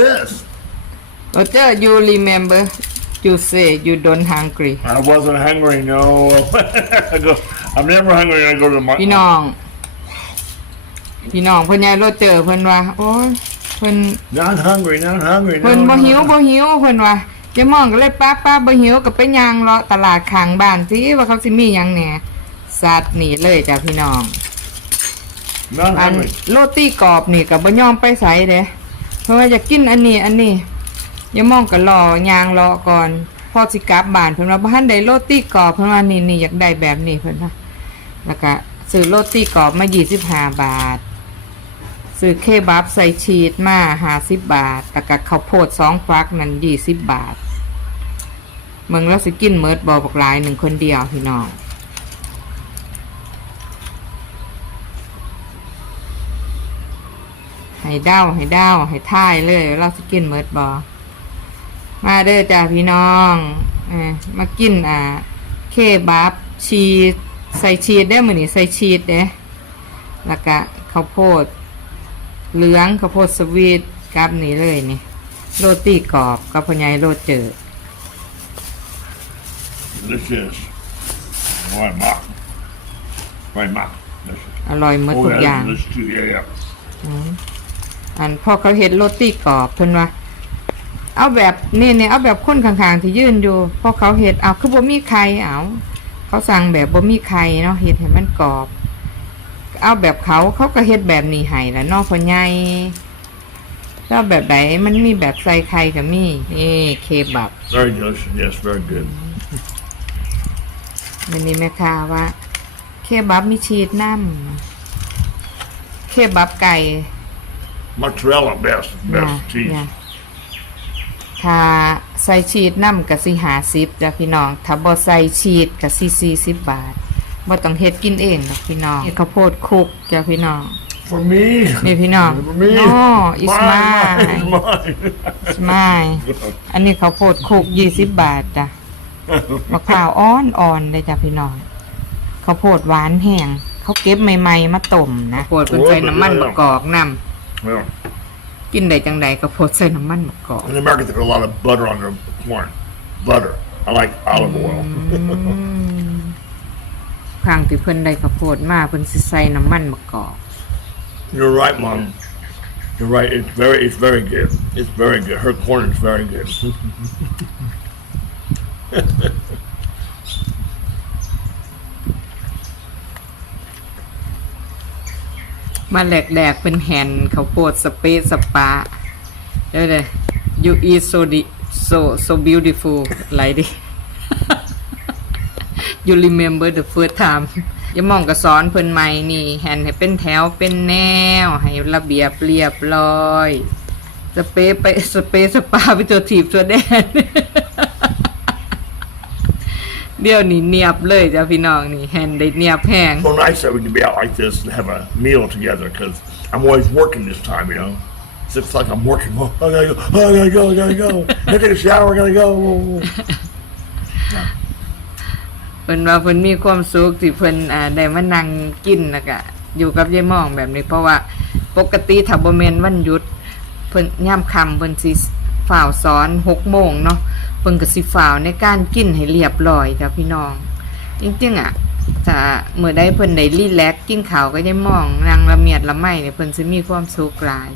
this? Roger you remember you say you don't hungry I wasn't hungry, no. I go, I'm never hungry when I go to my. พี่น้อง พี่น้องเพิ่นยายโรเจอร์เพิ่นว่า โอ้ยเพิ่น Not hungry, not hungry. เพิ่น no, บ่ no, หิว no. บ่หิวเพิ่นว่าเจะมองก็เลยป้าป้าบ่หิวก็ไปย่างเลาะตลาดข้างบ้านสิว่าเขาสิมีหยังแหน่สัตว์นี่เลยจ้ะพี่น้อง Not อัน hungry. โรตีกรอบนี่ก็บ่ยอมไปไสเด้เพ ราะว่าอยากกินอันนี้อันนี้อย่ามองก็รอยางรอก่อนพอสิกลับบานเพิ่นว่าบ่ทันได้โรตีกรอบเพิ่นว่านี่นี่อยากได้แบบนี้เพิ่นว่าแล้วก็ซื้อโรตีกรอบมา25บาทซื้อเคบับใส่ชีสมา50บาทแล้วก็ข้าวโพดสองฟักนั่น20บาทเมืองแล้วสิกินเมิดบ่บักหลายหนึ่งคนเดียวพี่น้อง ให้เด้าให้เด้าให้ท่ายเลย เราสิกินเมิดบอมาเด้อจ้าพี่น้องเออมากินอ่า เคบับชีสใส่ชีสได้อมือนี่ใส่ชีสเด้แล้วก็ข้าวโพด เหลืองข้าวโพดสวีทกับนี่เลยนี่ โรตีกรอบกับพญายโรเจอร์ Delicious. Right, Mark. Right, Mark. This is- อร่อยหมด Oh, ทุก yeah, อย่าง this too. Yeah, yeah. อันพอเขาเห็นโรตีกรอบเพิ่นว่าเอาแบบนี่เนี่ยเอาแบบคนข้างๆที่ยืนอยู่พอเขาเห็ดเอาคือบ่มีไข่เอาเขาสั่งแบบบ่มีไข่เนาะเห็ดให้มันกรอบ เอาแบบเขาเขาก็เฮ็ดแบบนี้ให้ละเนาะพ่อใหญ่แล้วแบบไหนมันมีแบบใส่ไข่ก็มีนี่เคบับ Very delicious. Yes, very good. มันนี่แม่ค้าว่า เคบับมีชีสน้ำเคบับไก่ Mozzarella, best, อย่า best cheese. อย่าถ้าใส่ชีสน้ำกับสิหาสิบจ้ะพี่น้อง ถ้าบ่ใส่ชีสกับสิสี่สิบบาทบ่ต้องเฮ็ดกินเองดอกพี่น้องนี่ข้าวโพดคลุกจ้ะพี่น้อง For me. นี่พี่น้อง For me. No it's mine. mine mine. It's mine อันนี้ข้าวโพดคลุกยี่สิบบาทจ้ะ มะพร้าวอ่อนอ่อนเลยจ้ะพี่น้องข้าวโพดหวานแห้งเขาเก็บใหม่ ๆ มาต้มนะโพดเป็นใส่น้ำมันมะกอกน้ yeah. ำกินได้จังใดข้าวโพดใส่น้ำมันมะกอก In America, they put a lot of butter on their corn. Butter. I like olive oil. ครั้งที่เพิ่นได้ข้าวโพดมาเพิ่นสิใส่น้ำมันมะกอก You're right, Mom. You're right. It's very, it's very good. It's very good. Her corn is very good. มาแหลกๆเป็นแฮนเขาวโพดสเปซสปาเด้อเด้อ you eat so di so so beautiful ไหลดิ you remember the first time อย่ามองก็สอนเพิ่นใหม่นี่แฮนให้เป็นแถวเป็นแนว ให้ระเบียบเรียบร้อย สเปซไปสเปซสปาไปตัวถีบตัวแดน เดี๋ยวนี้เนียบเลยจ้ะพี่น้องนี่แฮนได้เนียบแห้ง so nice that we can be out like this and have a meal together because I'm always working this time, you know. So it's like I'm working. Oh, I gotta go. Oh, I gotta go. I gotta go. I take a shower. I gotta go. เพิ่นว่าเพิ่นมีความสุขที่เพิ่นอ่าได้มานั่งกินแล้วก็อยู่กับยายหมองแบบนี้ เพราะว่าปกติถ้าบ่แม่นวันหยุด เพิ่นย่ามค่ำเพิ่นสิฝ่าวสอน6โมงเนาะ เพิ่นก็สิฝ่าวในการกินให้เรียบร้อยจ้ะพี่น้อง จริงๆอะถ้ามื้อไดเพิ่นได้รีแลกซ์กินข้าวก็ยังมองนางละเมียดละไมเนี่ยเพิ่นสิมีความสุขหลาย